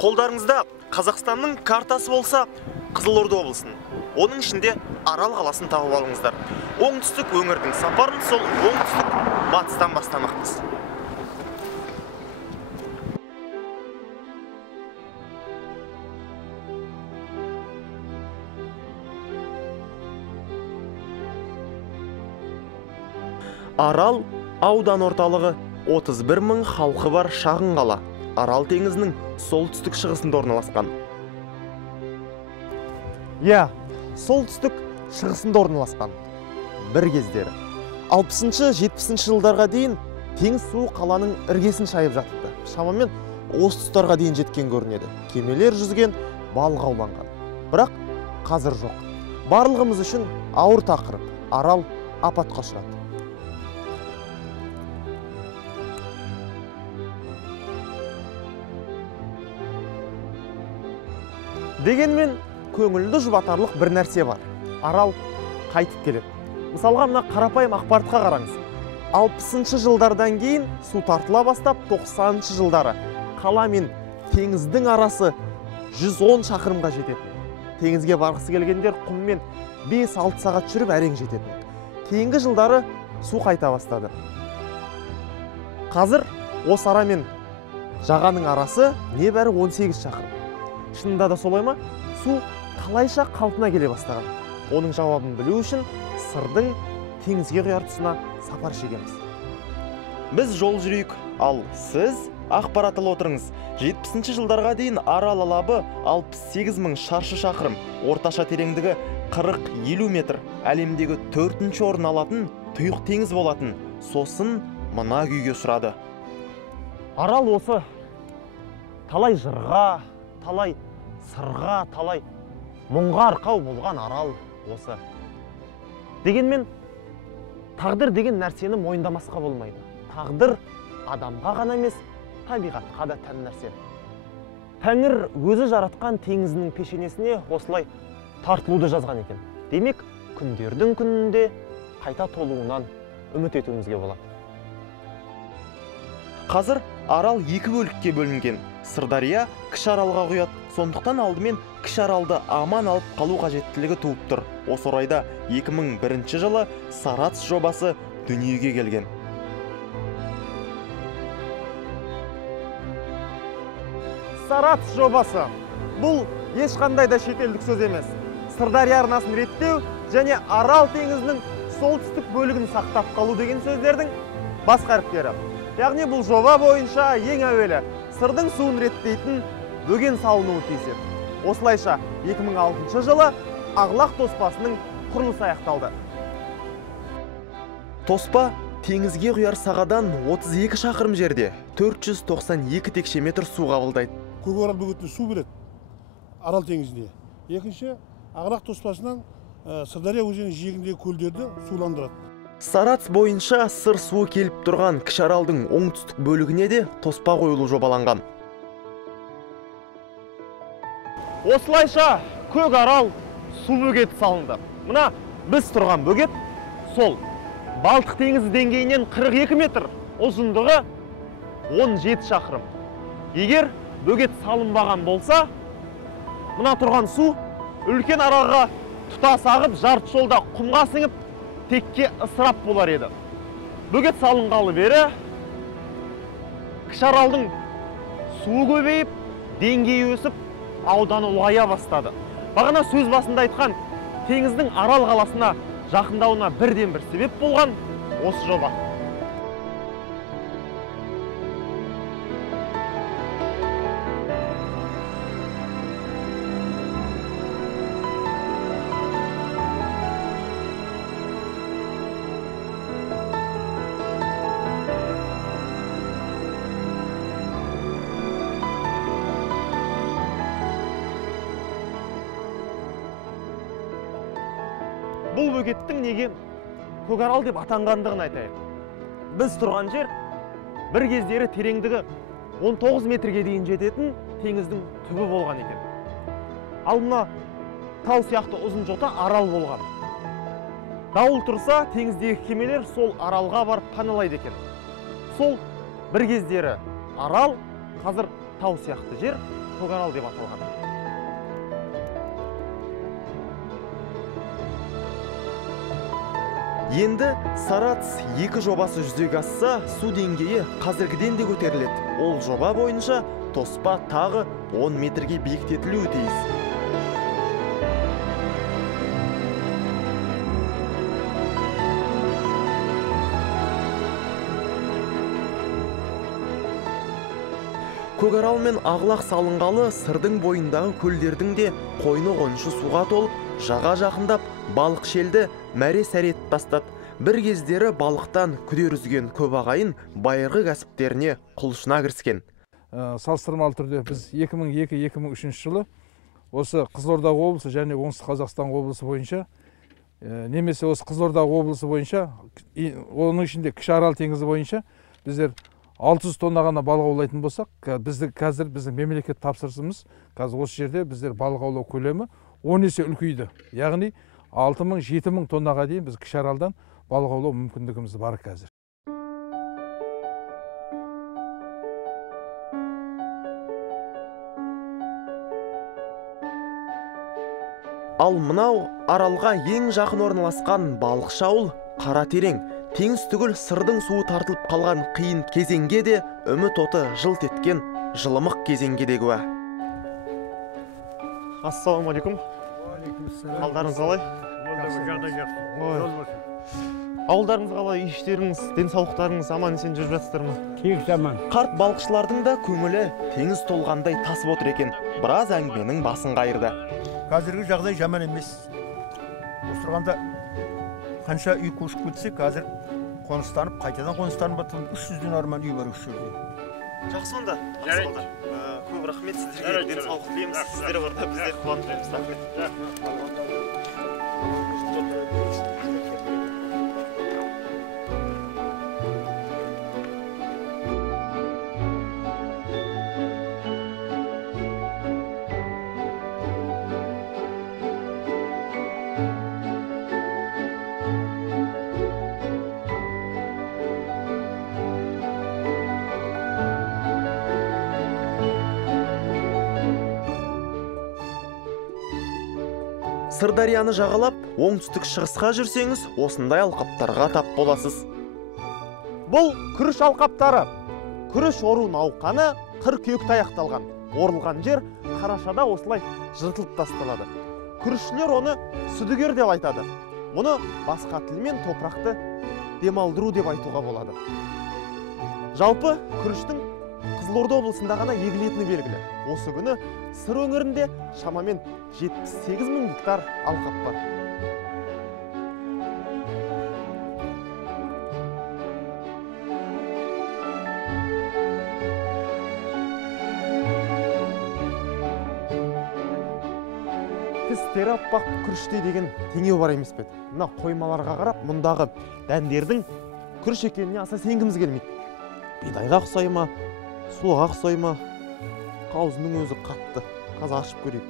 Қолдарыңызда Қазақстанның картасы болса, Қызылорда облысын, оның ішінде Арал қаласын тауып алыңыздар. Оңтүстік өңірдің сапарын сол оңтүстік батыстан бастамақпыз. Арал аудан орталығы 31 мың халқы бар шағын қала. Арал теңізінің солтүстік шығысында орналасқан. Солтүстік шығысында орналасқан. Бір кездері 60-70 жылдарға дейін теңіз суы қаланың іргесін шайып жатыпты. Шамамен осы тұстарға дейін жеткен көрінеді. Кемелер жүзген, балық ауланған. Бірақ қазір жоқ. Барлығымыз үшін ауыр тақырып. Арал апатқа ұшырады. Дегенмен көңілді жұбатарлық бір нәрсе бар. Арал қайтып келеді. Мысалға мына қарапайым ақпаратқа қараңыз. 60 жылдардан кейін су тартыла бастап, 90 жылдары қала мен теңіздің арасы 110 шақырымға жететін. Теңізге барғысы келгендер құммен 5-6 сағат жүріп әрең жететін. Кейінгі жылдары су қайта бастады. Қазір осы ара мен жағаның арасы небәрі 18 шақырым. Шынында да солай ма? Су қалайша қалпына келе бастаған. Оның жауабын білу үшін сырдың теңізге құяр тұсына сапар шегеміз. Біз жол жүрейік, ал сіз ақпарат алып отырыңыз. 70 жылдарға дейін Арал алабы 68 мың шаршы шақырым, орташа тереңдігі 40-50 метр, әлемдегі 4-ші орын алатын тұйық теңіз болатын. Сосын мына күйге ұшырады. Арал осы талай жырға, талай сырға, талай мұңға арқау болған арал осы. Дегенмен, тағдыр деген нәрсені мойындамасқа болмайды. Тағдыр адамға ғана емес, табиғатқа да тән нәрсе. Тәңір өзі жаратқан теңізінің пешенесіне осылай тартылуды жазған екен. Демек, күндердің күнінде қайта толуынан үміт етуімізге болады. Қазір Арал екі бөлікке бөлінген. Сырдария Кіші Аралға құяды. Сондықтан алдымен Кіші Аралды аман алып қалу қажеттілігі туып тұр. Осы орайда 2001 жылы Сарац жобасы дүниеге келген. Сарац жобасы бұл ешқандай да шетелдік сөз емес. Сырдария арнасын реттеу және Арал теңізінің солтүстік бөлігін сақтап қалу деген сөздердің басқа әріптері. Яғни бұл жоба бойынша ең әуелі сырдың суын реттейтін бөген салынуы тиіс еді. Осылайша 2006 жылы Ағлақ тоспасының құрылысы аяқталды. Тоспа теңізге құяр сағадан 32 шақырым жерде 492 текше метр су қабылдайды. Көкарал бөгетіне су береді Арал теңізіне. Екінші, Ағлақ тоспасынан Сырдария өзенінің жиегіндегі көлдерді суландырады. Сарац бойынша сыр суы келіп тұрған Кіші Аралдың оңтүстік бөлігіне де тоспа қойылу жобаланған. Осылайша Көк Арал су бөгеті салынды. Мына біз тұрған бөгет сол Балтық теңізі деңгейінен 42 метр, ұзындығы 17 шақырым. Егер бөгет салынбаған болса, мына тұрған су үлкен аралға тұтас ағып, жарты жолда құмға сіңіп, текке ысырап болар еді. Бөгет салынғалы бері Кіші Аралдың суы көбейіп, деңгейі өсіп, ауданы ұлғая бастады. Бағана сөз басында айтқан теңіздің Арал қаласына жақындауына бірден бір себеп болған осы жоба. Бұл бөгеттің неге Көкарал деп атанғандығын айтайық. Біз тұрған жер бір кездері тереңдігі 19 метрге дейін жететін теңіздің түбі болған екен. Ал мына тау сияқты ұзын жота арал болған. Дауыл тұрса, теңіздегі кемелер сол аралға барып паналайды екен. Сол бір кездері арал, қазір тау сияқты жер, көкарал деп аталған. Енді Сарац 2 жобасы жүзеге асса, су деңгейі қазіргіден де көтеріледі. Ол жоба бойынша тоспа тағы 10 метрге биіктетілуі тиіс. Көкарал мен Ағлақ салынғалы сырдың бойындағы көлдердің де қойны қоншы суға толып, жаға жақындап, балық шелді мәре сәрет тастады. Бір кездері балықтан күдер үзген көп ағайын байырғы кәсіптеріне құлшына кіріскен. Салыстырмалы түрде біз 2002-2003 жылы осы Қызылорда облысы және Оңтүстік Қазақстан облысы бойынша, немесе осы Қызылорда облысы бойынша, оның ішінде Кіші Арал теңізі бойынша біздер 600 тонна ғана балық аулайтын болсақ, қазір біздің мемлекет тапсырысымыз, қазір осы жерде біздер балық аулау көлемі 10 есе үлкейді. Яғни 6000-7000 тоннаға дейін біз Кіші Аралдан балық аулау мүмкіндігіміз бар қазір. Ал мынау аралға ең жақын орналасқан балықшы ауыл Қара Терең. Теңіз түгіл сырдың суы тартылып қалған қиын кезеңге де үміт оты жылт еткен жылымық кезеңге де куә. Ассалаумалейкум. Қалдарыңыз қалай? Ауылдарыңыз қалай, іштеріңіз, денсаулықтарыңыз аман-есен жүріп жатсыздар ма? Тек аман. Қарт балықшылардың да көңілі теңіз толғандай тасып отыр екен. Біраз әңгіменің басын қайырды. Қазіргі жағдай жаман емес. Осы тұрғанда қанша үй көшіп кетсе, қазір қоныстанып, қайтадан қоныстанып батыр 300-ден арман үй бар осы жерде. Жақсы онда. Көп рахмет сіздерге, денсаулық тілейміз. Сіздер барда біздер қуантымыз. Рахмет. Сырдарияны жағалап, оңтүстік шығысқа жүрсеңіз, осындай алқаптарға тап боласыз. Бұл күріш алқаптары. Күріш ору науқаны қыркүйекте аяқталған. Орылған жер қарашада осылай жыртылып тасталады. Күрішшілер оны сүдігер деп айтады. Мұны басқа тілмен топырақты демалдыру деп айтуға болады. Жалпы күріштің Қызылорда облысында ғана егілетіні белгілі. Осы күні сыр өңірінде шамамен 78.000 гектар алқап бар. Тістері аппақ күріштей деген теңеу бар емес пе? Мына қоймаларға қарап, мұндағы дәндердің күріш екеніне аса сенгіміз келмейді. Бидайға ұқсай ма, сұлыға ұқсай ма? Қаузының өзі қатты. Қазір ашып көрейік.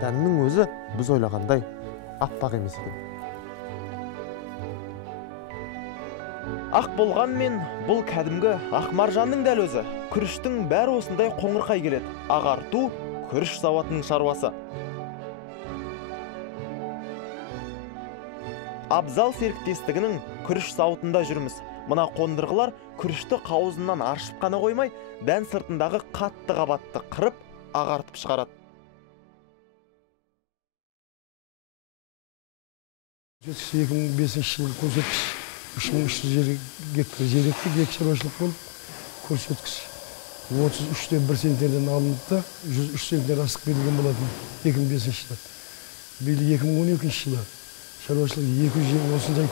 Дәннің өзі біз ойлағандай аппақ емес екен. Ақ болғанмен бұл кәдімгі ақ маржанның дәл өзі. Күріштің бәрі осындай қоңырқай келеді. Ағарту күріш зауытының шаруасы. Абзал серіктестігінің күріш зауытында жүрміз. Мына қондырғылар күрішті қауызынан аршып қана қоймай, дән сыртындағы қатты қабатты қырып, ағартып шығарады. 2005 жылғы көрсеткіш 3300 гектар жер екті, екі шаруашылық болып көрсеткіш 33-тен 1 центнерден алынды да 103 центнер астық берілген болатын 2005 жылы. Биыл 2012 жылы шаруашылық 200 осындай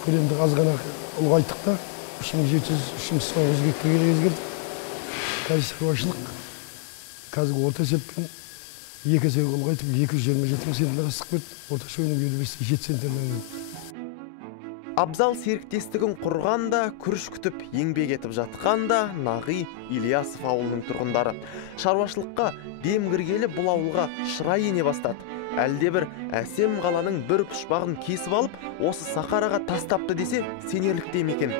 көлемді азғана ұлғайттық та 3700-3800 гектарге өзгерді. Қазір шаруашылық қазіргі орта есеппен 2 есе ұлғайтып 227 центнер астық берді. Орташа өнім 7 центнерден берді. Абзал серіктестігін құрғанда, күріш күтіп еңбек етіп жатқанда Нағи Ильясов ауылының тұрғындары. Шаруашылыққа дем кіргелі бұл ауылға шырай ене бастады. Әлде бір әсем қаланың бір пұшпағын кесіп алып, осы сахараға тастапты десе, сенерлік те екен.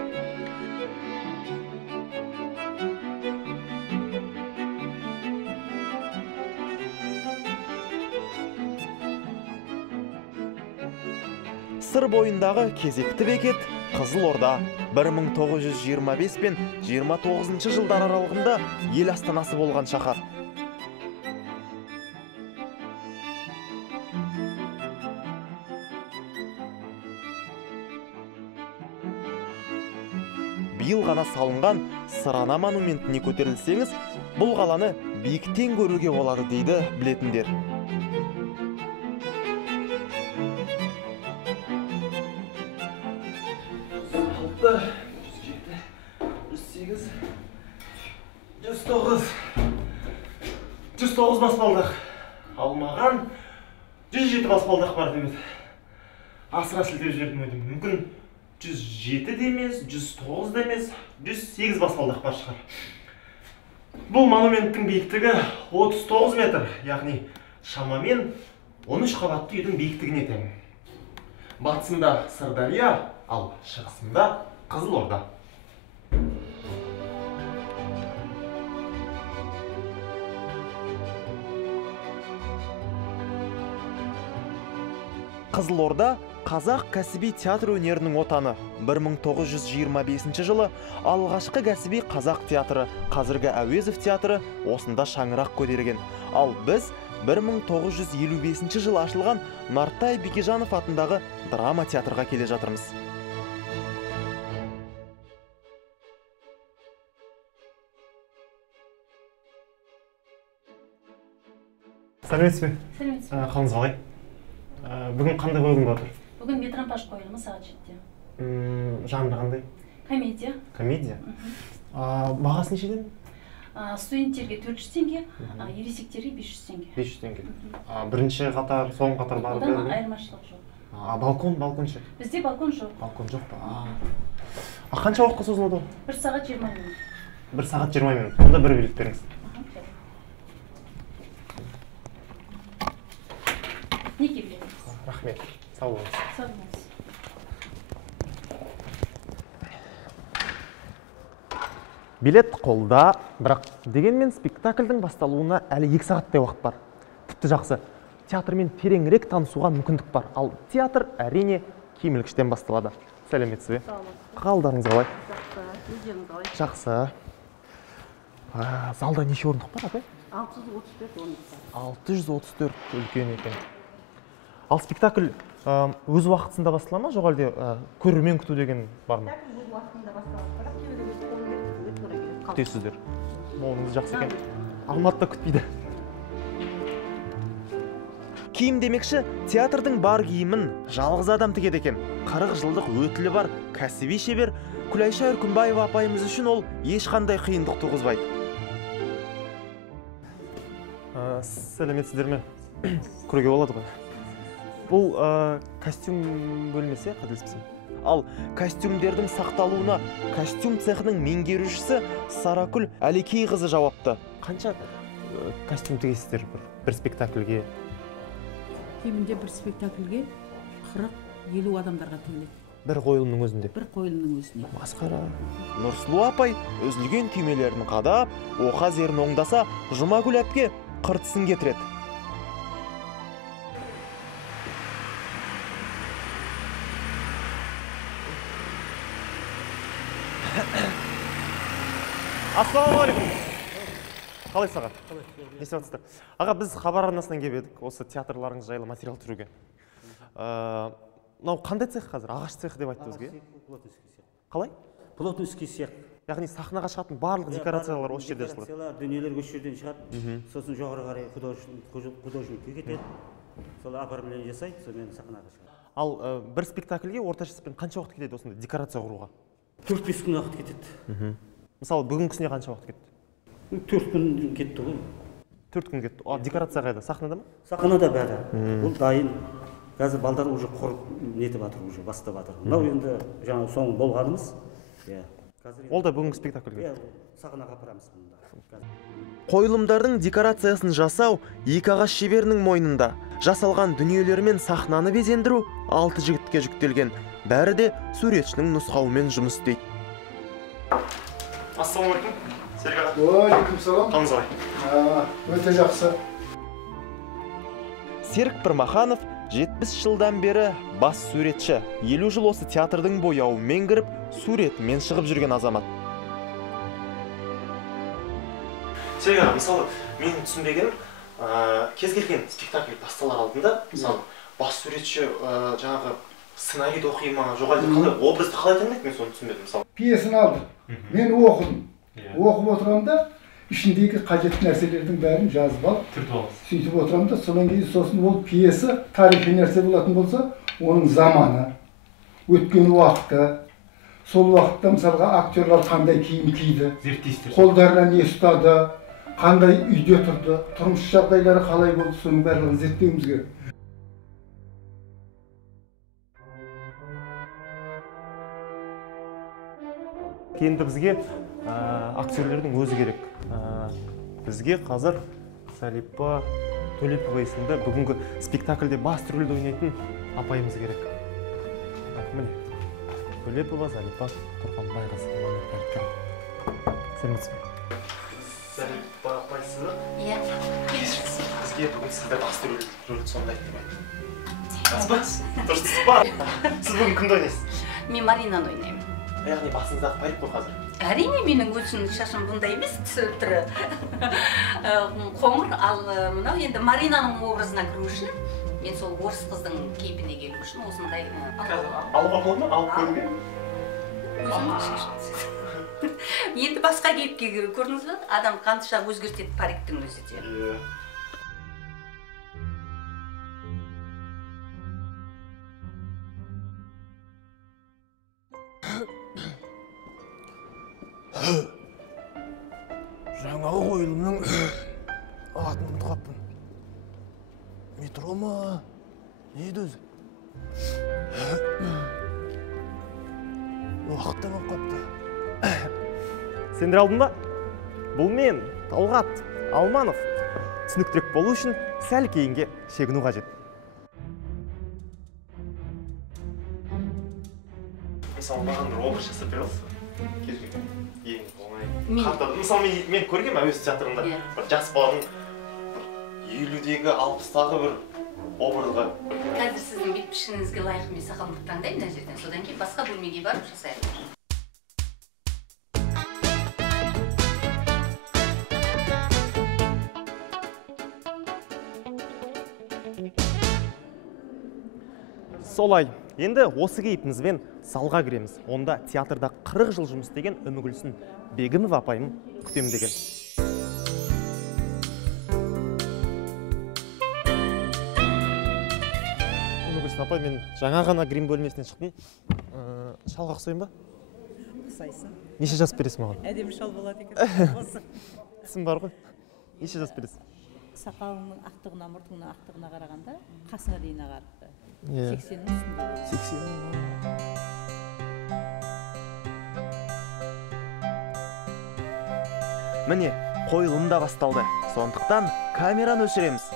сыр бойындағы кезекті бекет Қызылорда. 1925 пен 29 жылдар аралығында ел астанасы болған шаһар. Биыл ғана салынған Сырана монументіне көтерілсеңіз, бұл қаланы биіктен көруге болады дейді білетіндер. Жүз тоғыз баспалдақ. Алмаған 107 баспалдақ бар демеді. Асыра сілтеп жібердім өйдім. Мүмкін 107 де емес, 109 да емес, 108 баспалдақ бар шығар. Бұл монументтің биіктігі 39 метр, яғни шамамен 13 қабатты үйдің биіктігіне тең. Батысында Сырдария, ал шығысында Қызылорда. Қызылорда қазақ кәсіби театр өнерінің отаны. 1925 жылы алғашқы кәсіби қазақ театры, қазіргі Әуезов театры осында шаңырақ көтерген. Ал біз 1955 жылы ашылған Нартай Бекежанов атындағы драма театрға келе жатырмыз. Сәлеметсіз бе? Сәлеметсіз. Қалыңыз қалай? Бүгін қандай қойылым бар? Бүгін метрампаж қойылымы сағат 7-те. Жанры қандай? Комедия. Комедия? Бағасы нешеден? Студенттерге 400 теңге, ересектерге 500 теңге. 500 теңге. Бірінші қатар, соңғы қатар барып берді? Одан айырмашылық жоқ. Балкон ше? Бізде балкон жоқ. Балкон жоқ па? Қанша уақытқа созылады ол? 1 сағат 20 минут. 1 сағат 20 минут. Онда бір билет беріңіз. Неге береміз? Рахмет. Сау болыңыз. Сау болыңыз. Билет қолда, бірақ дегенмен спектакльдің басталуына әлі 2 сағаттай уақыт бар. Тіпті жақсы. Театрмен тереңірек танысуға мүмкіндік бар. Ал театр әрине киім-ілгіштен басталады. Сәлеметсіз бе? Қалдарыңыз қалай? Жақсы. Залда неше орындық бар, апай? 634 орындық. 634 үлкен екен. Ал спектакль өз уақытысында бастала ма, жоқ әлде көрермен күту деген бар ма? Өз уақытында басталады, бірақ кейбіреулер күтесіздер. Оныңыз жақсы екен. Алматыда күтпейді. Киім демекші, театрдың бар киімін жалғыз адам тігеді екен. 40 жылдық өтілі бар кәсіби шебер Күлайша Үркімбаева апайымыз үшін ол ешқандай қиындық туғызбайды. Сәлеметсіздер ме? Көруге болады ғой. Бұл костюм бөлмесі, қателеспесем. Ал костюмдердің сақталуына костюм цехының меңгерушісі Саракүл Әлекей қызы жауапты. Қанша костюм тігесіздер бір спектакльге? Кемінде бір спектакльге 40-50 адамдарға тігіледі. Бір қойылымның өзінде? Бір қойылымның өзіне. Масқара. Нұрсұлу апай үзілген түймелерін қадап, оқа зерін оңдаса, Жұмагүл әпке қыртысын кетіреді. Ассалаумағалейкум. Қалай сағат? Не істеватсыздар? Аға, біз хабар арнасынан келіп едік, осы театрларыңыз жайлы материал түсіруге. Мынау қандай цех қазір? Ағаш цех деп айтты бізге. Қалай? Плотницкий цех. Яғни сахнаға шығатын барлық декорациялар осы жерде жасалады. Декорациялар, дүниелер осы жерден шығады. Сосын жоғары қарай художникке кетеді. Сол оформление жасайды, сонымен сахнаға шығады. Ал бір спектакльге орташа есеппен қанша уақыт кетеді осындай декорация құруға? 4-5 күн уақыт кетеді. Мысалы, бүгінгісіне қанша уақыт кетті? 4 күн кетті ғой. 4 күн кетті. Декорация қайда? Сахнада ма? Сахнада бәрі. Бұл дайын. Қазір балдар уже құрып нетіп жатыр, уже бастап жатыр. Мынау енді жаңа соңғы болғанымыз. Ол да бүгінгі спектакльге. Сахнаға апарамыз бұнда. Қойылымдардың декорациясын жасау екі ағаш шеберінің мойнында. Жасалған дүниелермен сахнаны безендіру 6 жігітке жүктелген. Бәрі де суретшінің нұсқауымен жұмыс істейді. Ассалаумағалейкум. Серік аға. Уағалейкумсалам. Қалыңыз қалай? Өте жақсы. Серік Пірмаханов 70 жылдан бері бас суретші, 50 жыл осы театрдың бояуымен кіріп, суретімен шығып жүрген азамат. Серік аға, мысалы, менің түсінбегенім, кез келген спектакль басталар алдында, мысалы, бас суретші жаңағы сценарийді оқи ма, жоқ әлде қандай образды қалай таңдайды, мен соны түсінбедім, мысалы. Пьесаны алдым, мен оқыдым. Оқып отырғанда ішіндегі қажетті нәрселердің бәрін жазып алып, сөйтіп отырамын да, содан кейін сосын ол пьеса тарихи нәрсе болатын болса, оның заманы, өткен уақыты, сол уақытта мысалға актерлар қандай киім киді, қолдарына не ұстады, қандай үйде тұрды, тұрмыс жағдайлары қалай болды, соның барлығын зерттеуіміз керек. Енді бізге актерлердің өзі керек. Бізге қазір Залипа Төлепова есімді бүгінгі спектакльде басты рөлді ойнайтын апайымыз керек. Міне, Төлепова Залипа Тұрғанбайқызы. Сәлеметсіз бе? Залипа апайсыз ба? Иә. Бізге бүгін сізді басты рөлді сомдайды деп айтты. Рас па? Дұрыс па? Сіз бүгін кімді ойнайсыз? Мен Маринаны ойнаймын. Яғни басыңыздағы парик қой қазір. Әрине, менің өзім шашым бұндай емес, түсіп түрі қоңыр, ал мынау енді Маринаның образына кіру үшін, мен сол орыс қыздың кейпіне келу үшін осындай алуға болады ма? Алып көруге? өзім шешім. Енді басқа кейіпке көрдіңіз бе? Адам қанша өзгертеді париктің өзі де. Жаңағы қойылымның атын ұмытып қалыппын. Метро ма? Не еді өзі? Уақыт та болып қапты. Сендер алдың ба? Бұл мен, Талғат Алманов. Түсініктірек болу үшін сәл кейінге шегіну қажет. Мысалы, маған бір образ жасап бере аласыз ба? Ең оңай. Мысалы, мен көргем әуезов театрында бір жас баланың 50-дегі 60-тағы бір образға. Қазір сіздің бет пішініңізге лайық мен сақалымды таңдаймын мына жерден, содан кейін басқа бөлмеге барып жасаймын. Солай, енді осы кейпімізбен залға кіреміз. Онда театрда 40 жыл жұмыс істеген Үмігүлсін Бегімов апайым күтем деген. Үмігүлсін апай, мен жаңа ғана грим бөлмесінен шықтым. Шалға ұқсайын ба? Ұқсайсың. Неше жас бересің маған? Әдемі шал болады екен. Тісім бар ғой. Неше жас бересің? Сақалыңның ақтығына, мұртыңның ақтығына қарағанда қасыңа дейін ағарыпты. 80-нің үстінде болады. 80-нің. Міне, қойылым да басталды. Сондықтан камераны өшіреміз.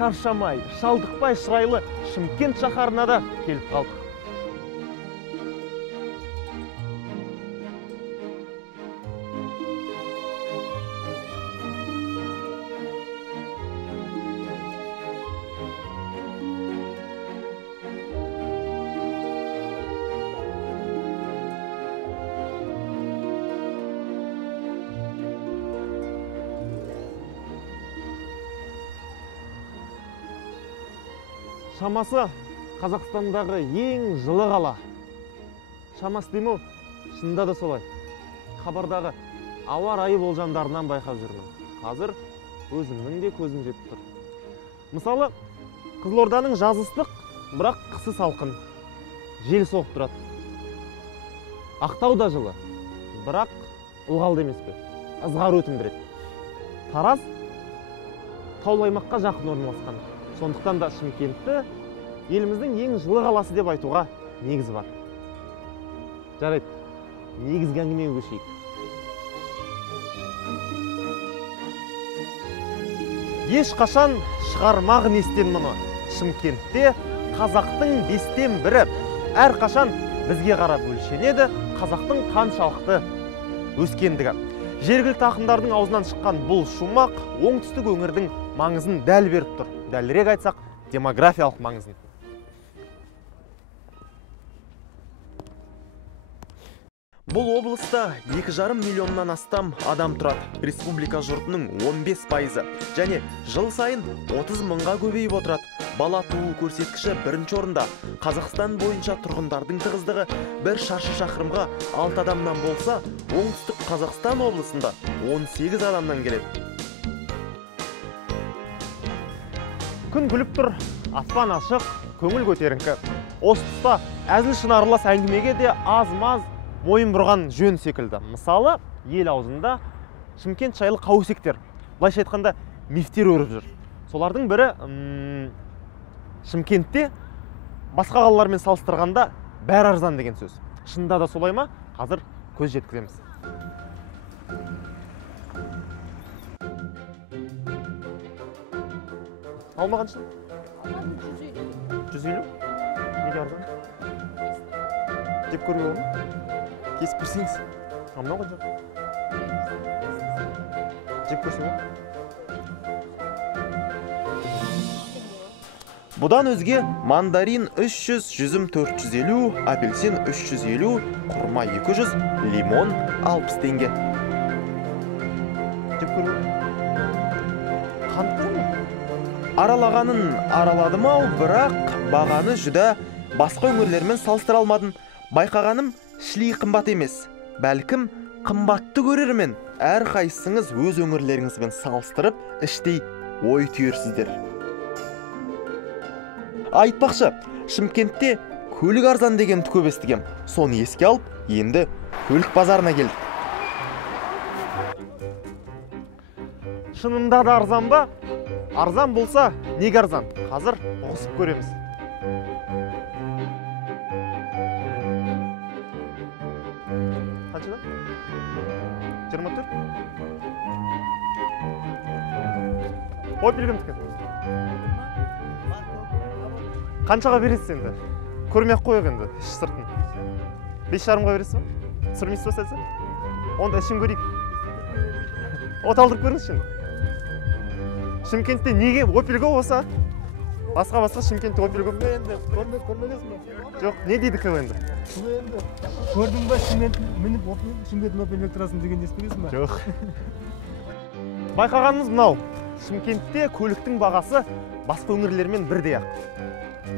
Шаршамай, шалдықпай шырайлы Шымкент шаһарына да келіп қалдық. Шамасы Қазақстандағы ең жылы қала. Шамасы деймін, шынында да солай. Хабардағы ауа райы болжамдарынан байқап жүрмін. Қазір өзімнің де көзім жетіп тұр. Мысалы, Қызылорданың жазы ыстық, бірақ қысы салқын. Жел соғып тұрады. Ақтау да жылы, бірақ ылғалды емес пе? Ызғар өтіндіреді. Тараз таулы аймаққа жақын орналасқан. Сондықтан да Шымкентті еліміздің ең жылы қаласы деп айтуға негіз бар. Жарайды, негізгі әңгімеге көшейік. Ешқашан шығармағын естен мұны. Шымкентте қазақтың 5-тен 1-і әрқашан бізге қарап өлшенеді қазақтың қаншалықты өскендігі. Жергілікті ақындардың аузынан шыққан бұл шумақ оңтүстік өңірдің маңызын дәл беріп тұр. Дәлірек айтсақ, демографиялық маңызын. Бұл облыста 2,5 миллионнан астам адам тұрады. Республика жұртының 15%, және жыл сайын 30 мыңға көбейіп отырады. Бала туу көрсеткіші бірінші орында. Қазақстан бойынша тұрғындардың тығыздығы 1 шаршы шақырымға 6 адамнан болса, оңтүстік Қазақстан облысында 18 адамнан келеді. Күн күліп тұр, аспан ашық, көңіл көтеріңкі. Осы тұста әзіл шынарылас әңгімеге де аз-маз мойын бұрған жөн секілді. Мысалы, ел аузында Шымкент жайлы қауесеттер, былайша айтқанда мифтер өріп жүр. Солардың бірі Шымкентте басқа қалалармен салыстырғанда бәрі арзан деген сөз. Шынында да солай ма? Қазір көз жеткіземіз. Алма қанша? 150. Неге арзан? Деп көруге болма? Кесіп көрсеңіз. Мынау қанша? Жеп көрсең ба? Бұдан өзге мандарин 300, жүзім 450, апельсин 350, құрма 200, лимон 60 теңге. Жеп көруге болма? Қанты ма? Аралағанын араладым ау, бірақ бағаны жүдә басқа өңірлермен салыстыра алмадым. Байқағаным, шли қымбат емес. Бәлкім, қымбатты көрермен әр қайсыңыз өз өңірлеріңізбен салыстырып, іштей ой түйерсіздер. Айтпақшы, Шымкентте көлік арзан дегенді көп естігем. Соны еске алып, енді көлік базарына келдік. Шынында да арзан ба? Арзан болса, неге арзан? Қазір ұғысып көреміз. Қаншада? 24? Опелгімдікі? Қаншаға бересіз енді? Көрмей-ақ қойық енді, іш сыртын. 5,5-ға бересіз ба? Түсірмейсіз ба сәлсі? Онда ішін көрейік. От алдырып көріңіз үшін. Шымкентте неге Opel көп болса? Басқа Шымкентте Opel көп. Енді көрмедіңіз бе? Жоқ, не дейді кім енді? Көрдің ба мініп Шымкенттің Opel Vectra'сын деген естігесің ба? Жоқ. Байқағанымыз мынау. Шымкентте көліктің бағасы басқа өңірлермен бірдей ақ.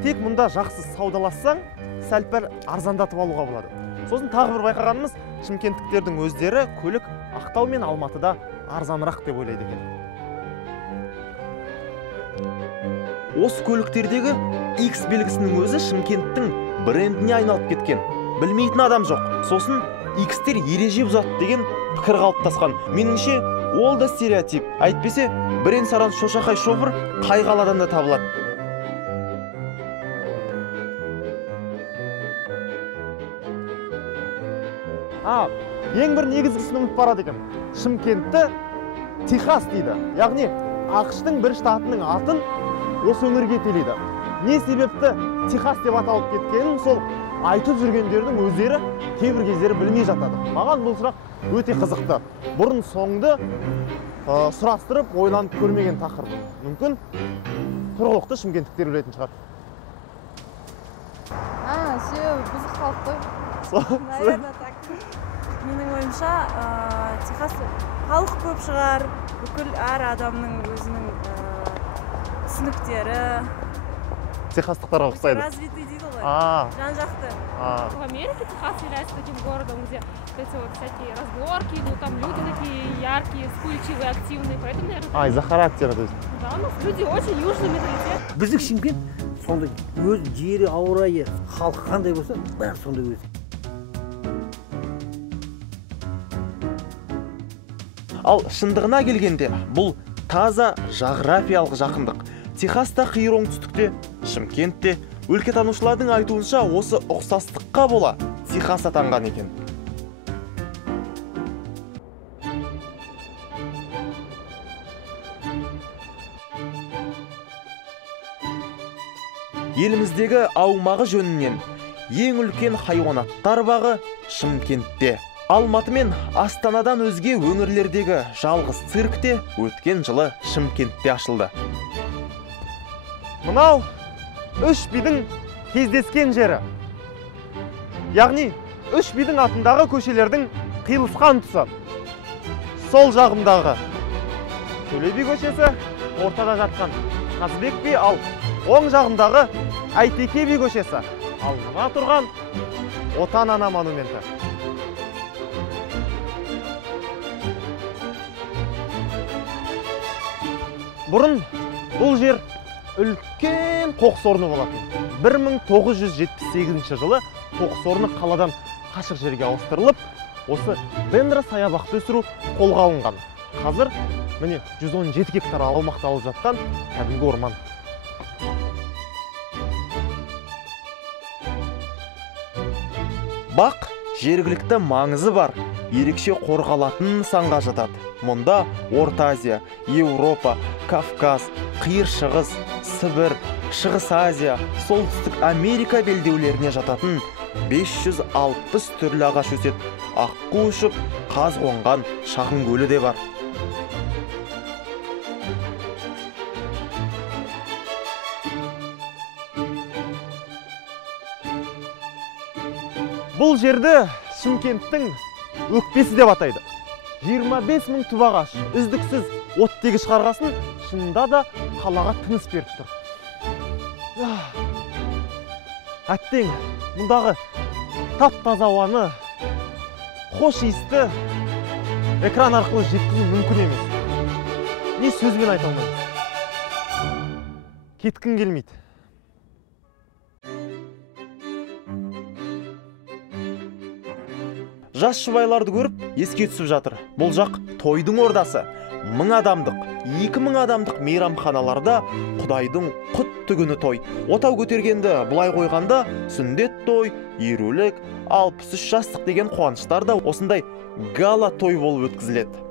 Тек мұнда жақсы саудалассаң, сәл-пәл арзандатып алуға болады. Сосын тағы бір байқағанымыз, шымкенттіктердің өздері көлік Ақтау мен Алматыда арзанырақ деп ойлайды екен. Осы көліктердегі X белгісінің өзі Шымкенттің брендіне айналып кеткен. Білмейтін адам жоқ. Сосын X-тер ереже бұзады деген пікір қалыптасқан. Меніңше, ол да стереотип. Әйтпесе, бірен-саран шошақай шофыр қай қаладан да табылады. Ең бір негізгісін ұмытып барады екен. Шымкентті Техас дейді. Яғни, ақш-тың бір штатының атын осы өңірге телейді. Не себепті Техас деп аталып кеткенін сол айтып жүргендердің өздері кейбір кездері білмей жатады. Маған бұл сұрақ өте қызықты. Бұрын соңды сұрастырып, ойланып көрмеген тақырып. Мүмкін тұрғылықты шымкенттіктер білетін шығар. Себебі бұзық халық қой. Наверное, так. Менің ойымша, Техас халық көп шығар, бүкіл әр адамның өзінің түсініктері. Техастықтарға ұқсайды. Развитый дейді ғой. Жан-жақты. В Америке Техас является таким городом, где эти вот всякие разборки, ну там люди такие яркие, вспыльчивые, активные, поэтому, наверное... Из-за характера, то есть? Да, у нас люди очень южный менталитет. Біздің Шымкент сондай өз жері, ауа-райы, халқы қандай болса, бәрі сондай өз. Ал шындығына келгенде, бұл таза жағрафиялық жақындық. Техаста қиыр оңтүстікте, Шымкентте, өлкетанушылардың айтуынша осы ұқсастыққа бола Техас атанған екен. еліміздегі аумағы жөнінен ең үлкен хайуанаттар бағы Шымкентте. Алматы мен Астанадан өзге өңірлердегі жалғыз циркте өткен жылы Шымкентте ашылды. Мынау үш бидің кездескен жері. Яғни үш бидің атындағы көшелердің қиылысқан тұсы. Сол жағымдағы Төле би көшесі, ортада жатқан Қазыбек би, ал оң жағымдағы Әйтеке би көшесі, ал мына тұрған Отан ана монументі. Бұрын бұл жер үлкен қоқыс орны болатын. 1978 жылы қоқыс орны қаладан қашық жерге ауыстырылып, осы дендра саябақты өсіру қолға алынған. Қазір міне 117 гектар аумақты алып жатқан кәдімгі орман. Бақ жергілікті маңызы бар, ерекше қорғалатын нысанға жатады. Мұнда Орта Азия, Еуропа, Кавказ, Қиыр Шығыс, Сібір, Шығыс Азия, Солтүстік Америка белдеулеріне жататын 560 түрлі ағаш өсет. Аққу ұшып, қаз қонған шағын көлі де бар. Бұл жерді Шымкенттің өкпесі деп атайды. 25 мың түп ағаш үздіксіз оттегі шығарғасын, шынында да қалаға тыныс беріп тұр. Әттең, мұндағы тап-таза ауаны, хош иісті экран арқылы жеткізу мүмкін емес. Не сөзбен айта алмаймыз. Кеткім келмейді. Жас жұбайларды көріп, еске түсіп жатыр. Бұл жақ тойдың ордасы. 1000 адамдық, 2000 адамдық мейрамханаларда Құдайдың құтты күні той. Отау көтергенді бұлай қойғанда, сүндет той, ерулік, 63 жастық деген қуаныштар да осындай гала той болып өткізіледі.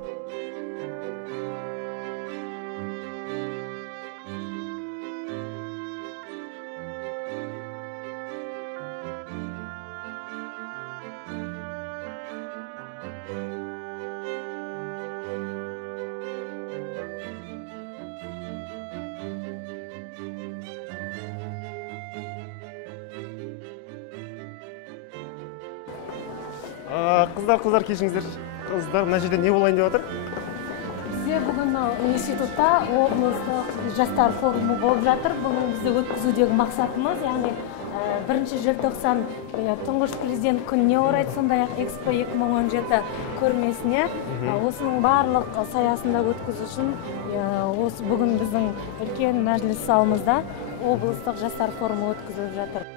Қыздар, кешіңіздер. Қыздар, мына жерде не болайын деп отыр? Бізде бүгін институтта облыстық жастар форумы болып жатыр. Бұның бізде өткізудегі мақсатымыз, яғни 1 желтоқсан тұңғыш президент күніне орай, сондай-ақ Экспо 2017 көрмесіне осының барлық саясында өткізу үшін осы бүгін біздің үлкен мәжіліс залымызда облыстық жастар форумы өткізіліп жатыр.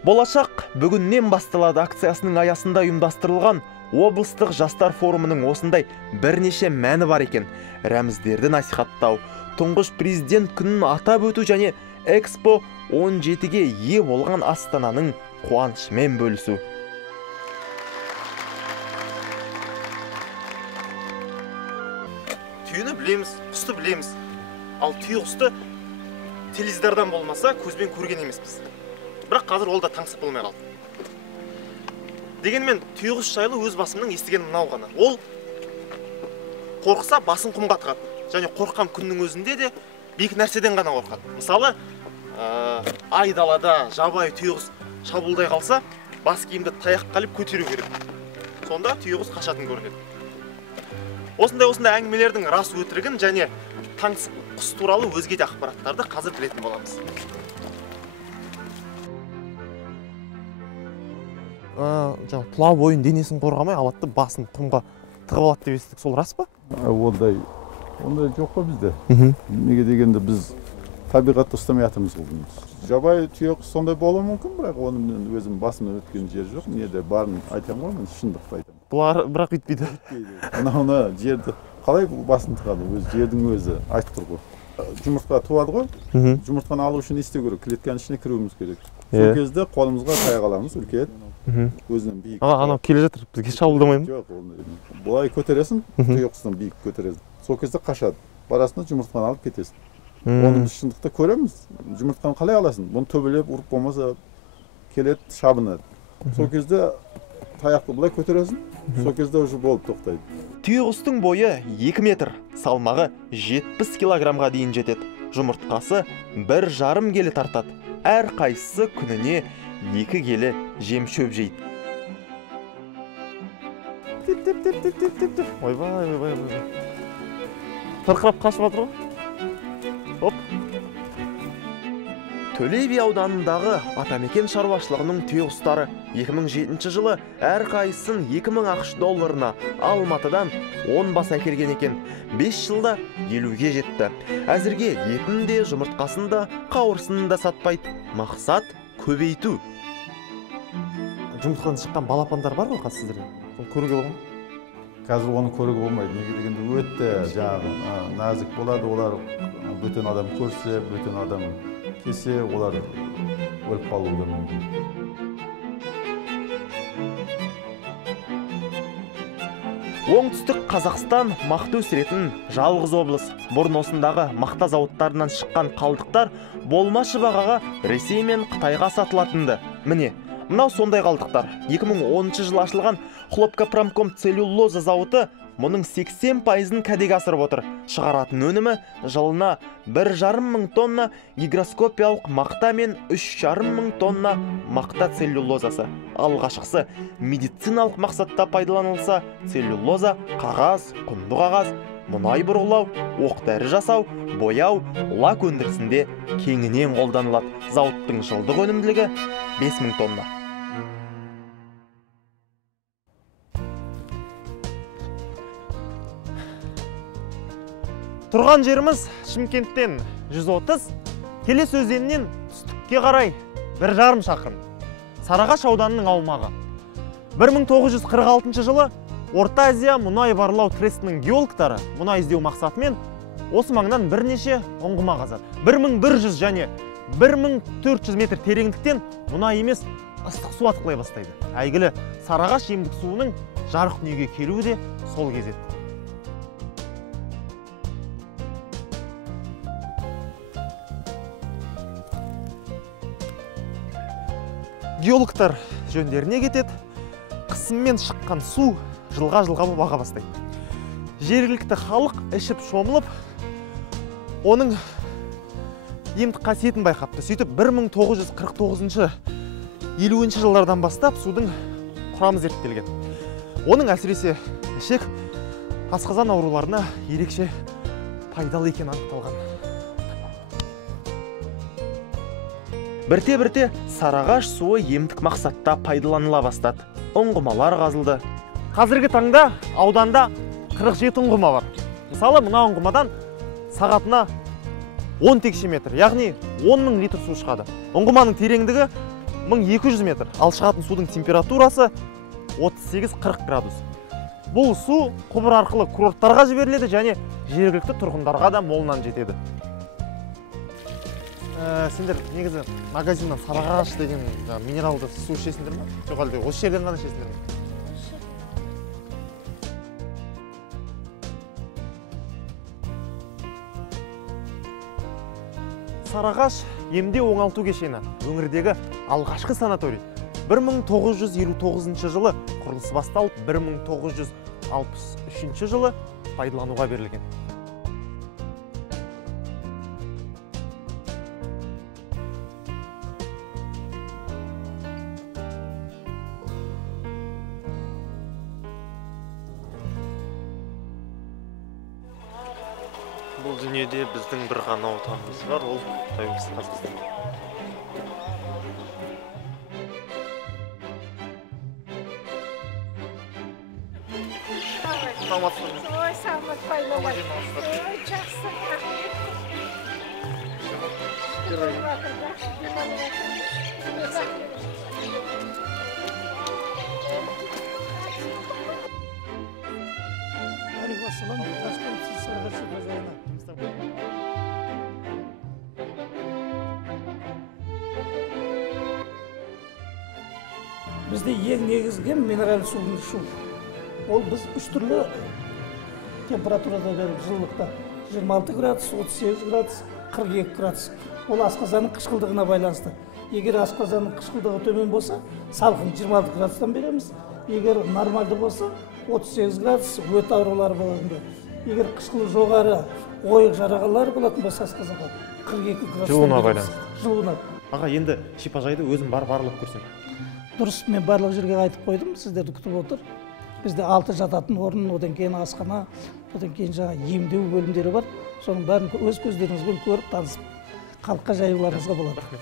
Болашақ бүгіннен басталады акциясының аясында ұйымдастырылған облыстық жастар форумының осындай бірнеше мәні бар екен. Рәміздерді насихаттау, тұңғыш президент күнін атап өту және Экспо 17-ге ие болған Астананың қуанышымен бөлісу. Түйені білеміз, құсты білеміз. Ал түйе құсты теледидардан болмаса көзбен көрген емеспіз. Бірақ қазір ол да таңсық болмай қалды. Дегенмен түйе құс жайлы өз басымның естігенім мынау ғана. Ол қорқса басын құмға тығады. Және қорыққан күннің өзінде де биік нәрседен ғана қорқады. Мысалы, айдалада жабайы түйе құс шабуылдай қалса, бас киімді таяққа іліп көтеру керек. Сонда түйе құс қашатын көрінеді. Осындай әңгімелердің рас өтірігін және таңсық құс туралы өзге де ақпараттарды қазір білетін боламыз. Тұла бойын денесін қорғамай алады, басын құмға тығып алады деп естідік, сол рас па? Ондай жоқ па бізде. Неге дегенде біз табиғатты ұстамай жатырмыз. Жабайы түйе құс сондай болуы мүмкін, бірақ оның өзім басымнан өткен жер жоқ. Неде барын айтамын ғой, мен шындықты айтамын. Бұлар бірақ үйтпейді. Мынауына жерді қалай басын тығады, өз жердің өзі айтып тұр ғой. Жұмыртқа туады ғой, жұмыртқаны алу үшін не істеу керек? Клетканың ішіне кіруіміз керек. Сол кезде қолымызға таяқ аламыз, үлкен, өзінен биік. Анау келе жатыр, бізге шабуылдамай ма? Жоқ, бұлай көтересің, түйе құстан биік көтересің. Сол кезде қашады, барасында жұмыртқаны алып кетесің. Оны біз шындықты көреміз. Жұмыртқаны қалай аласың? Бұны төбелеп ұрып болмаса келеді, шабынады. Сол кезде таяқты былай көтересің, сол кезде уже болып тоқтайды. Түйеқұстың бойы 2 метр, салмағы 70 килограммға дейін жетеді. Жұмыртқасы 1,5 келі тартады. Әр қайсысы күніне 2 келі жем шөп жейді. Ойбай. Тырқырап қашып жатыр ғой. Оп. Төле би ауданындағы Атамекен шаруашылығының түйеқұстары 2007 жылы әр қайсысын 2000 ақш долларына Алматыдан 10 бас әкелген екен. 5 жылда 50-ге жетті. Әзірге етін де, жұмыртқасын да, қауырсынын да сатпайды. Мақсат көбейту. Жұмыртқадан шыққан балапандар бар ғой қазір сіздерде? Көруге болған? Қазір оны көруге болмайды. Неге дегенде өтті жаңағы нәзік болады, олар бөтен адам көрсе, бөтен адам кесе, олар өліп қалуы мүмкін. Оңтүстік Қазақстан мақта өсіретін жалғыз облыс. Бұрын осындағы мақта зауыттарынан шыққан қалдықтар болмашы бағаға Ресей мен Қытайға сатылатынды. Міне, мынау сондай қалдықтар. 2010 жылы ашылған Хлопкопромком целлюлоза зауыты мұның 80%-ын кәдеге асырып отыр. Шығаратын өнімі жылына 1,5 мың тонна гигроскопиялық мақта мен 3,5 мың тонна мақта целлюлозасы. Алғашқысы медициналық мақсатта пайдаланылса, целлюлоза қағаз, құнды қағаз, мұнай бұрғылау, оқ-дәрі жасау, бояу, лак өндірісінде кеңінен қолданылады. Зауыттың жылдық өнімділігі 5000 тонна. Тұрған жеріміз Шымкенттен 130, Келес өзенінен түстікке қарай 1,5 шақырым. Сарыағаш ауданының аумағы. 1946 жылы Орта Азия мұнай барлау трестінің геологтары мұнай іздеу мақсатымен осы маңнан бірнеше ұңғыма қазады. 1100 және 1400 метр тереңдіктен мұнай емес ыстық су атқылай бастайды. Әйгілі Сарыағаш емдік суының жарық дүниеге келуі де сол кезет. Геологтар жөндеріне кетеді, қысыммен шыққан су жылға баға бастайды. Жергілікті халық ішіп шомылып, оның емдік қасиетін байқапты. Сөйтіп 1949-50 жылдардан бастап судың құрамы зерттелген. Оның әсіресе ішек, асқазан ауруларына ерекше пайдалы екен анықталған. Бірте-бірте Сарыағаш суы емдік мақсатта пайдаланыла бастады. Ұңғымалар қазылды. Қазіргі таңда ауданда 47 ұңғыма бар. Мысалы, мына ұңғымадан сағатына 10 текше метр, яғни 10 мың литр су шығады. Ұңғыманың тереңдігі 1200 метр, ал шығатын судың температурасы 38-40 градус. Бұл су құбыр арқылы курорттарға жіберіледі және жергілікті тұрғындарға да молынан жетеді. Сендер негізі магазиннан Сарыағаш деген минералды су ішесіңдер ме? Жоқ әлде осы жерден ғана ішесіңдер ме? Сарыағаш емдеу оңалту кешені, өңірдегі алғашқы санаторий. 1959 жылы құрылысы басталып, 1963 жылы пайдалануға берілген. Бұл дүниеде біздің бір ғана отанымыз бар, ол тәуелсіз Қазақстан. Саламатсыз. Ой, саламат байлабай. Ой, жақсы, Бізде ең негізгі минералды суды ішу. Ол біз 3 түрлі температурада беріп, жылылықта 26 градус, 38 градус, 42 градус. Ол асқазанның қышқылдығына байланысты. Егер асқазанның қышқылдығы төмен болса, салқын 26 градустан береміз. Егер нормалды болса, 38 градус өт аурулары болатында. Егер қышқылы жоғары ойық жарақалар болатын болса асқазанға 42 градустан жылуына байланысты. Жылуына. Аға, енді шипажайды өзім барлық көрсем. Дұрыс, мен барлық жерге айтып қойдым, сіздерді күтіп отыр. Бізде 6 жататын орын, одан кейін асхана, одан кейін жаңа емдеу бөлімдері бар. Соның бәрін өз көздеріңізбен көріп, танысып, халыққа жаюларыңызға болады.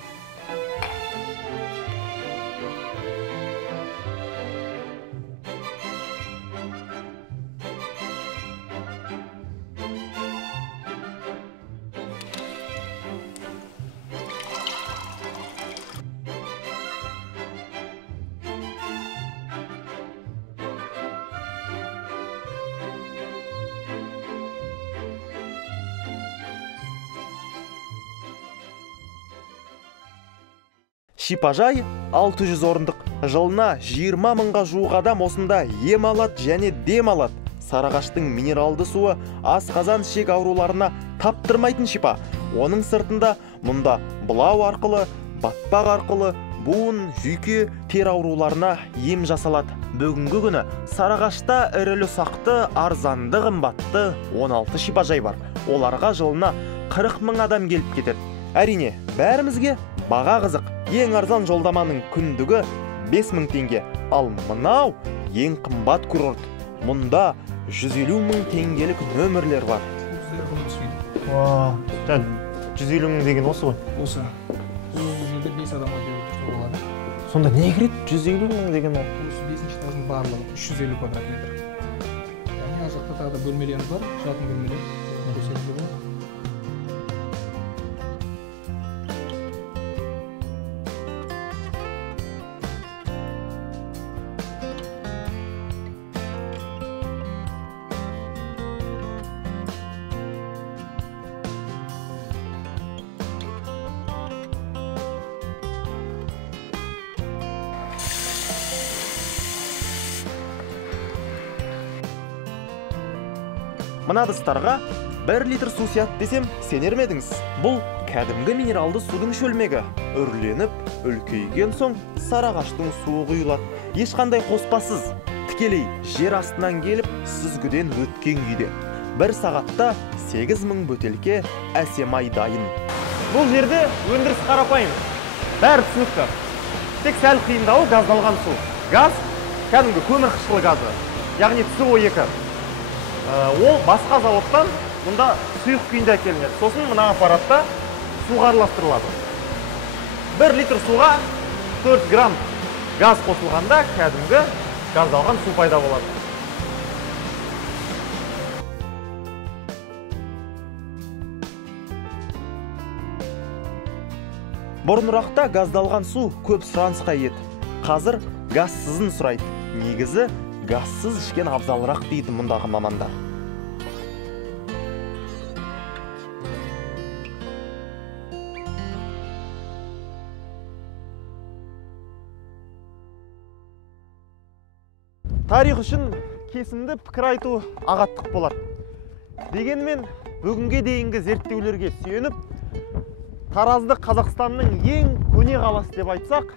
Шипажай 600 орындық, жылына 20 мыңға жуық адам осында ем алады және дем алады. Сарыағаштың минералды суы асқазан ішек ауруларына таптырмайтын шипа. Оның сыртында мұнда бұлау арқылы, батпақ арқылы, буын, жүйке, тер ауруларына ем жасалады. Бүгінгі күні Сарыағашта ірілі-ұсақты, арзанды қымбатты 16 шипажай бар. Оларға жылына 40 мың адам келіп кетеді. Әрине, бәрімізге баға қызық. Ең арзан жолдаманың күндігі 5000 теңге. Ал мынау ең қымбат курорт. Мұнда 150 мың теңгелік нөмірлер бар. 150 мың деген осы ғой? Осы. Жерде 5 адамға беріп болады. Сонда не кіреді 150 мың деген ол? Осы 5-ші этаждың барлығы 350 квадрат метр. Яғни ар жақта тағы да бөлмелеріміз бар, жатын бөлмелер. Көрсетуге болады. Мына ыдыстарға 1 литр су сияды десем, сенер медіңіз? Бұл кәдімгі минералды судың шөлмегі. Үрленіп, үлкейген соң Сарыағаштың суы құйылады. Ешқандай қоспасыз, тікелей жер астынан келіп, сүзгіден өткен күйде. 1 сағатта 8000 бөтелке әсемай дайын. Бұл жерде өндіріс қарапайым. Бәрі түсінікті. Тек сәл қиындауы газдалған су. Газ кәдімгі көмір қышқылы газы, яғни СО2. Ол басқа заводтан мұнда сұйық күйінде әкелінеді. Сосын мына аппаратта суға араластырылады. 1 литр суға 4 грамм газ қосылғанда кәдімгі газдалған су пайда болады. Бұрынырақта газдалған су көп сұранысқа еді. Қазір газсызын сұрайды. Негізі газсыз ішкен абзалырақ дейді мұндағы мамандар. Тарих үшін кесімді пікір айту ағаттық болады. Дегенмен бүгінге дейінгі зерттеулерге сүйеніп, Таразды Қазақстанның ең көне қаласы деп айтсақ,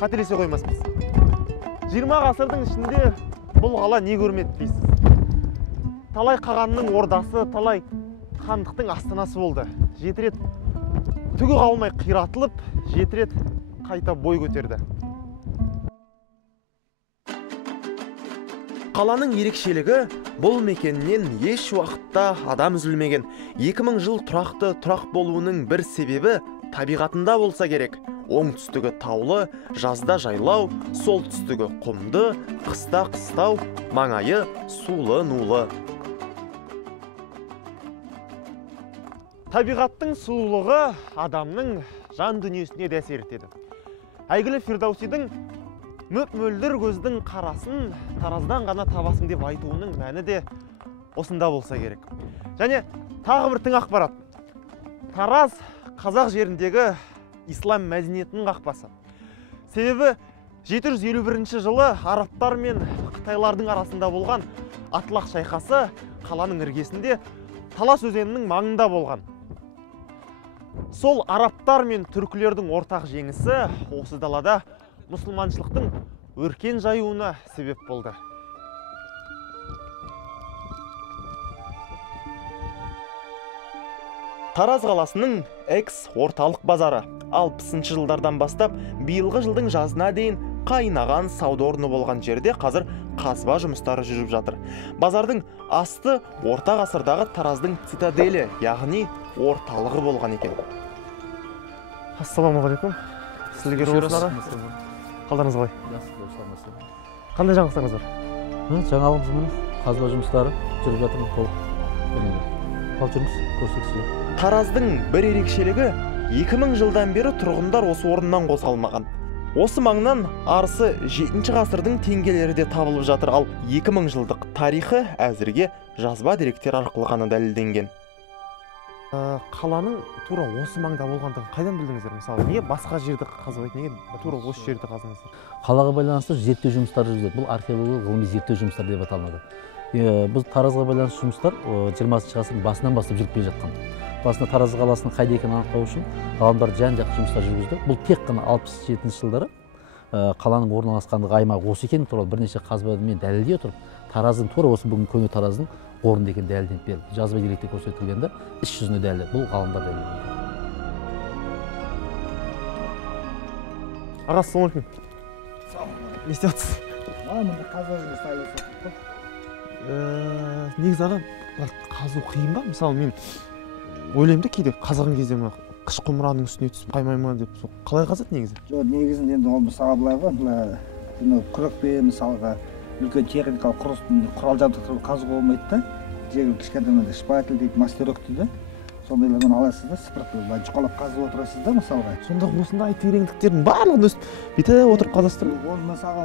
қателесе қоймаспыз. 20 ғасырдың ішінде бұл қала не көрмеді дейсіз? Талай қағанның ордасы, талай хандықтың астанасы болды. 7 рет түгі қалмай қиратылып, 7 рет қайта бой көтерді. Қаланың ерекшелігі бұл мекеннен еш уақытта адам үзілмеген. 2000 жыл тұрақ болуының бір себебі табиғатында болса керек. Оңтүстігі таулы, жазда жайлау, солтүстігі құмды, қыста қыстау, маңайы сулы-нулы. Табиғаттың сұлулығы адамның жан дүниесіне де әсер етеді. Әйгілі Фирдаусидің мөп-мөлдір көздің қарасын Тараздан ғана табасың деп айтуының мәні де осында болса керек. Және тағы бір тың ақпарат. Тараз қазақ жеріндегі ислам мәдениетінің қақпасы. Себебі 751 жылы арабтар мен қытайлардың арасында болған Атлақ шайқасы қаланың іргесінде Талас өзенінің маңында болған. Сол арабтар мен түркілердің ортақ жеңісі осы далада мұсылманшылықтың өркен жаюына себеп болды. Тараз қаласының экс-орталық базары 60-шы жылдардан бастап биылғы жылдың жазына дейін қайнаған сауда орны болған жерде қазір қазба жұмыстары жүріп жатыр. Базардың асты орта ғасырдағы Тараздың цитаделі, яғни орталығы болған екен. Ассаламағалейкум. Сізге ролсынары. Қалдарыңыз қалай? Қандай жаңалықтарыңыз бар? Жаңалығымыз міне қазба жұмыстары жүріп жатыр. Ал жүрміз, көрсетсіз. Тараздың бір ерекшелігі 2000 жылдан бері тұрғындар осы орыннан қозғалмаған. Осы маңнан арысы 7 ғасырдың теңгелері де табылып жатыр, ал 2000 жылдық тарихы әзірге жазба деректер арқылы ғана дәлелденген. Қаланың тура осы маңда болғандығын қайдан білдіңіздер? Мысалы, неге басқа жерді қазбайды, неге тура осы жерді қаздыңыздар? Қалаға байланысты зерттеу жұмыстары жүргізіледі. Бұл археологиялық ғылыми зерттеу жұмыстары деп аталынады. Біз Таразға байланысты жұмыстар 20 ғасырдың басынан бастап жүріп келе жатқан. Басында Тараз қаласының қайда екенін анықтау үшін ғалымдар жан-жақты жұмыстар жүргізді. Бұл тек қана 67 жылдары қаланың орналасқандығы аймағы осы екені туралы бірнеше қазбамен дәлелдей отырып, Тараздың тура осы бүгін көне Тараздың орны екені дәлелденіп берді. Жазба деректе көрсетілгенде іс жүзінде дәлелдеді. Бұл ғалымдар дәлелдеді. Аға, ассалаумағалейкум. Не істеп жатсыз? Мында қазба жұмыстары жасап. Негізі аға, қазу қиын ба? Мысалы, мен ойлаймын да кейде қазған кезде қыш құмыраның үстіне түсіп қаймай ма деп, қалай қазады негізі? Жоқ, негізінде енді ол мысалға былай ғой, күрекпен мысалға үлкен техникалық құрал жабдықтар қазуға болмайды да. Жеңіл кішкентай шпатель дейді, мастерок дейді. Сондайлардан аласыз да, сыпыртып жұқалап қазып отырасыз да мысалға. Сонда осындай тереңдіктердің барлығын өстіп бүйтіп отырып қазасыздар ма? Оны мысалға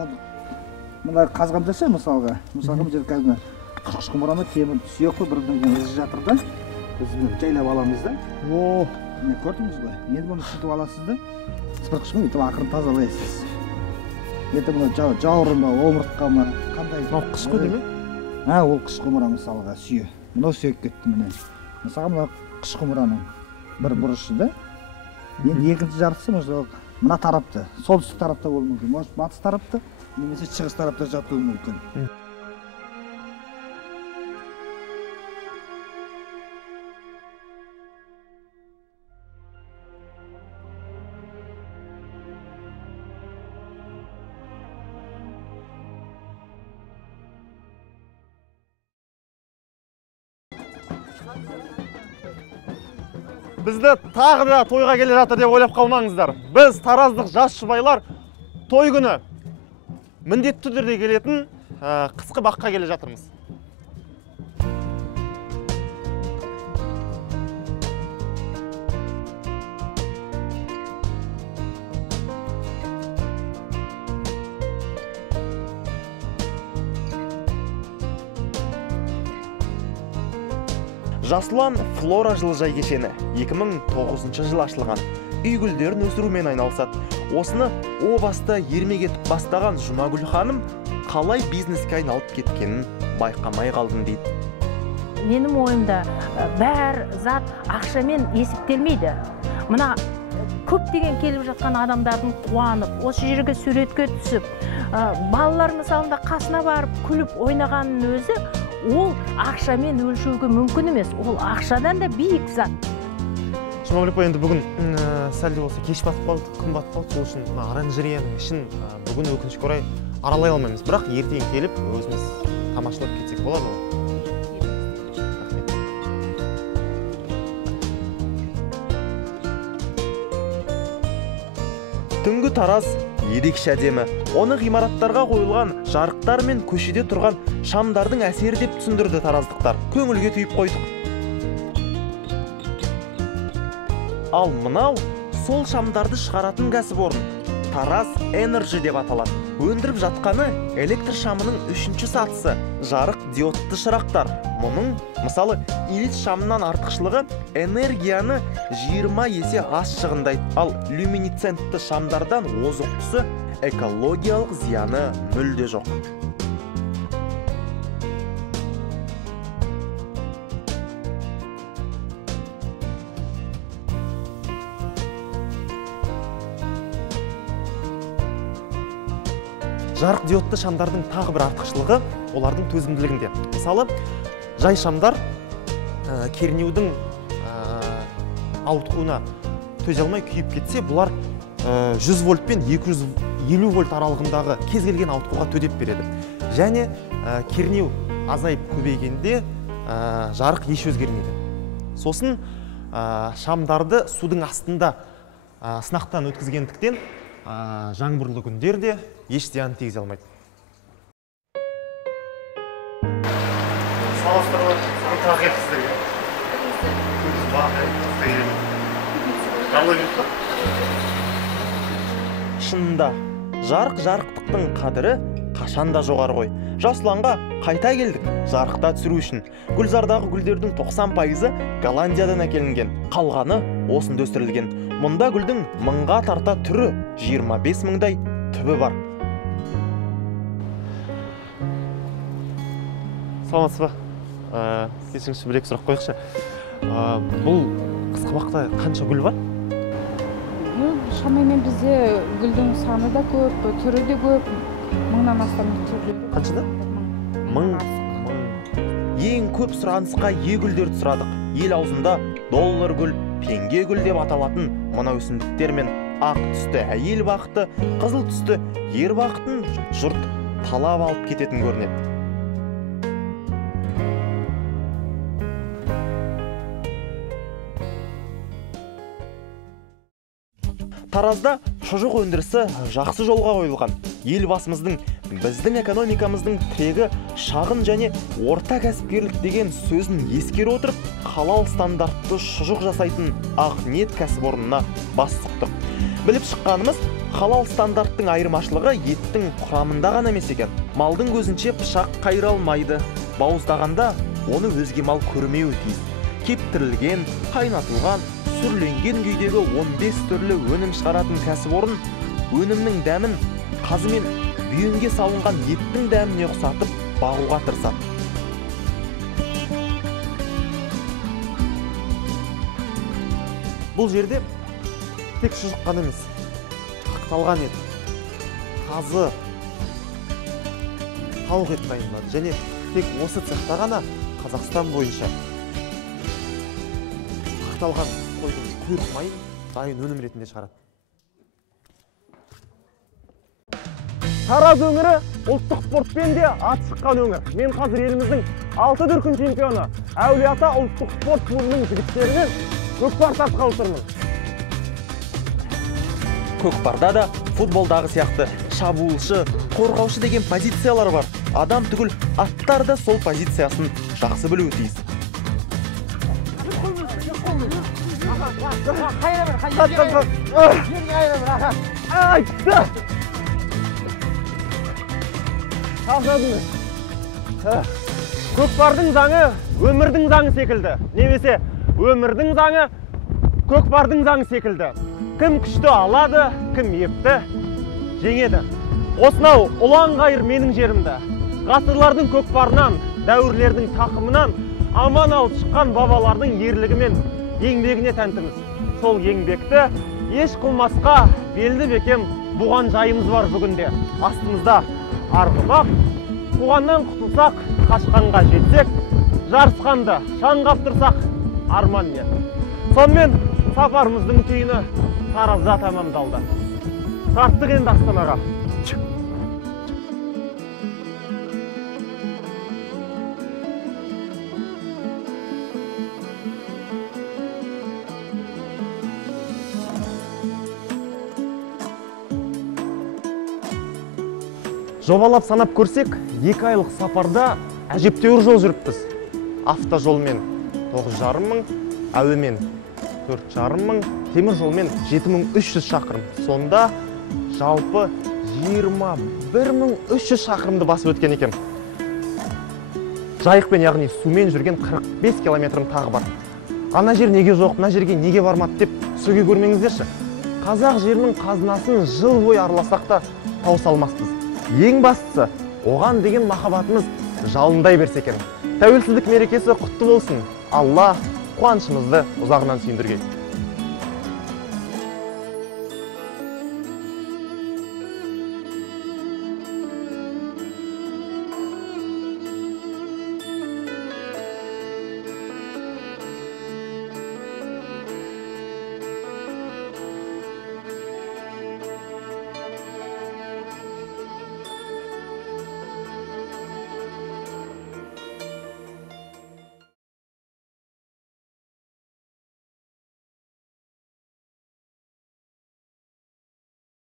мына қазған десе мысалға бұл жерде қазір қыш құмыраны темір сүйек қой бір-бірінен ізі жатыр да. Біз жайлап аламыз да. О, міне көрдіңіз ғой. Енді бұны сүйтіп аласыз да. Сыпыртқышпен өйтіп ақырын тазалайсыз. Енді бұны жауырын ба, омыртқа ма, қандай? Мынау қыш қой деме? Ол қыш құмыра мысалға сүйек. Мынау сүйек кетті міне. Мысалға мына қыш құмыраның бір бұрышы да. Енді екінші жартысы мына тарапты, солтүстік тарапта болуы мүмкін. Может, батыс тарапта, немесе шығыс тарапта жатуы мүмкін. Бізді тағы да тойға келе жатыр деп ойлап қалмаңыздар. Біз тараздық жас жұбайлар той күні міндетті түрде келетін қысқы баққа келе жатырмыз. Жасұлан флора жылыжай кешені 2009 жыл ашылған. Үй гүлдерін өсірумен айналысады. Осыны о баста ермек етіп бастаған Жұмагүл ханым қалай бизнеске айналып кеткенін байқамай қалдым дейді. Менің ойымда бәр зат ақшамен есептелмейді. Мына көптеген келіп жатқан адамдардың қуанып, осы жерге суретке түсіп, балалар мысалында қасына барып күліп ойнағанның өзі ол ақшамен өлшеуге мүмкін емес. Ол ақшадан да биік зат. Жұмагүл апай, енді бүгін сәлде болса кеш батып қалды, күн батып қалды. Сол үшін оранжереяның ішін бүгін өкінішке орай аралай алмаймыз. Бірақ ертең келіп өзіміз тамашалап кетсек болады ғой. Түнгі Тараз ерекше әдемі. Оны ғимараттарға қойылған жарықтар мен көшеде тұрған шамдардың әсері деп түсіндірді тараздықтар. Көңілге түйіп қойдық. Ал мынау сол шамдарды шығаратын кәсіпорын. Тараз Energy деп аталады. Өндіріп жатқаны электр шамының 3-ші сатысы, жарық диодты шырақтар. Мұның, мысалы, Ильич шамынан артықшылығы энергияны 20 есе аз шығындайды. Ал люминесцентті шамдардан озықтысы экологиялық зияны мүлде жоқ. жарық диодты шамдардың тағы бір артықшылығы олардың төзімділігінде. Мысалы, жай шамдар кернеудің ауытқуына төзе алмай күйіп кетсе, бұлар 100 вольт пен 250 вольт аралығындағы кез келген ауытқуға төтеп береді. Және кернеу азайып көбейгенде жарық еш өзгермейді. Сосын шамдарды судың астында сынақтан өткізгендіктен жаңбырлы күндерде еш зиян тигізе алмайды. Шынында, жарықтықтың қадірі қашанда жоғары ғой. Жасұланға қайта келдік жарықта түсіру үшін. Гүлзардағы гүлдердің 90%-ы Голландиядан әкелінген, қалғаны осында өсірілген. Мұнда гүлдің 1000-ға тарта түрі, 25 мыңдай түбі бар. Саламатсыз ба? Кешіріңізші, бір-екі сұрақ қойықшы. Бұл қысқабақта қанша гүл бар? Шамамен бізде гүлдің саны да көп, түрі де көп. 1000-нан астам түрлері. Қаншада? 1000. Ең көп сұранысқа гүлдерді сұрадық. Ел аузында доллар гүл, пенге гүл деп аталатын мына өсімдіктермен ақ түсті әйел бақыты, қызыл түсті ер бақытын жұрт талап алып кететін көрінеді. Таразда шұжық өндірісі жақсы жолға қойылған. Елбасымыздың біздің экономикамыздың тірегі шағын және орта кәсіпкерлік деген сөзін ескере отырып, халал стандартты шұжық жасайтын Ақниет кәсіпорнына бас сұқтық. Біліп шыққанымыз, халал стандарттың айырмашылығы еттің құрамында ғана емес екен. Малдың көзінше пышақ қайыра алмайды. Бауыздағанда оны өзге мал көрмеуі тиіс. Кептірілген, қайнатылған, сүрленген күйдегі 15 түрлі өнім шығаратын кәсіпорын өнімнің дәмін қазы мен бүйенге салынған еттің дәміне ұқсатып бағуға тырысады. Бұл жерде тек шұжық қана емес, қақталған ет, қазы, тауық ет дайындалады. Және тек осы цехта ғана Қазақстан бойынша қақталған қойдың құйрық майын дайын өнім ретінде шығарады. Тараз өңірі ұлттық спортпен де аты шыққан өңір. Мен қазір еліміздің 6 дүркін чемпионы Әулиеата ұлттық спорт клубының жігіттерінен көкпар тартқалы тұрмын. Көкпарда да футболдағы сияқты шабуылшы, қорғаушы деген позициялар бар. Адам түгіл аттар да сол позициясын жақсы білуі тиіс. Көкпардың заңы өмірдің заңы секілді. Немесе өмірдің заңы көкпардың заңы секілді. Кім күшті алады, кім епті жеңеді. Осынау ұлан ғайыр менің жерімді. Ғасырлардың көкпарынан, дәуірлердің тақымынан аман алып шыққан бабалардың ерлігімен еңбегіне тәнтіміз. Сол еңбекті еш қылмасқа белді бекем буған жайымыз бар бүгінде. Астымызда арғымақ, қуғаннан құтылсақ, қашқанға жетсек, жарысқанды шаңғап тұрсақ, арман ниет. Сонымен сапарымыздың түйіні Таразда тамамдалды. Тарттық енді Астанаға. Жобалап санап көрсек, 2 айлық сапарда әжептәуір жол жүріппіз. Автожолмен 9,5 мың, әуемен 4,5 мың, темір жолмен 7300 шақырым. Сонда жалпы 21300 шақырымды басып өткен екен. Жайықпен, яғни сумен жүрген 45 километрім тағы бар. Ана жер неге жоқ, мына жерге неге бармады деп сөге көрмеңіздерші. Қазақ жерінің қазынасын жыл бойы араласақ та тауыса алмаспыз. Ең бастысы, оған деген махаббатымыз жалындай берсе екен. Тәуелсіздік мерекесі құтты болсын. Алла қуанышымызды ұзағынан сүйіндіргей.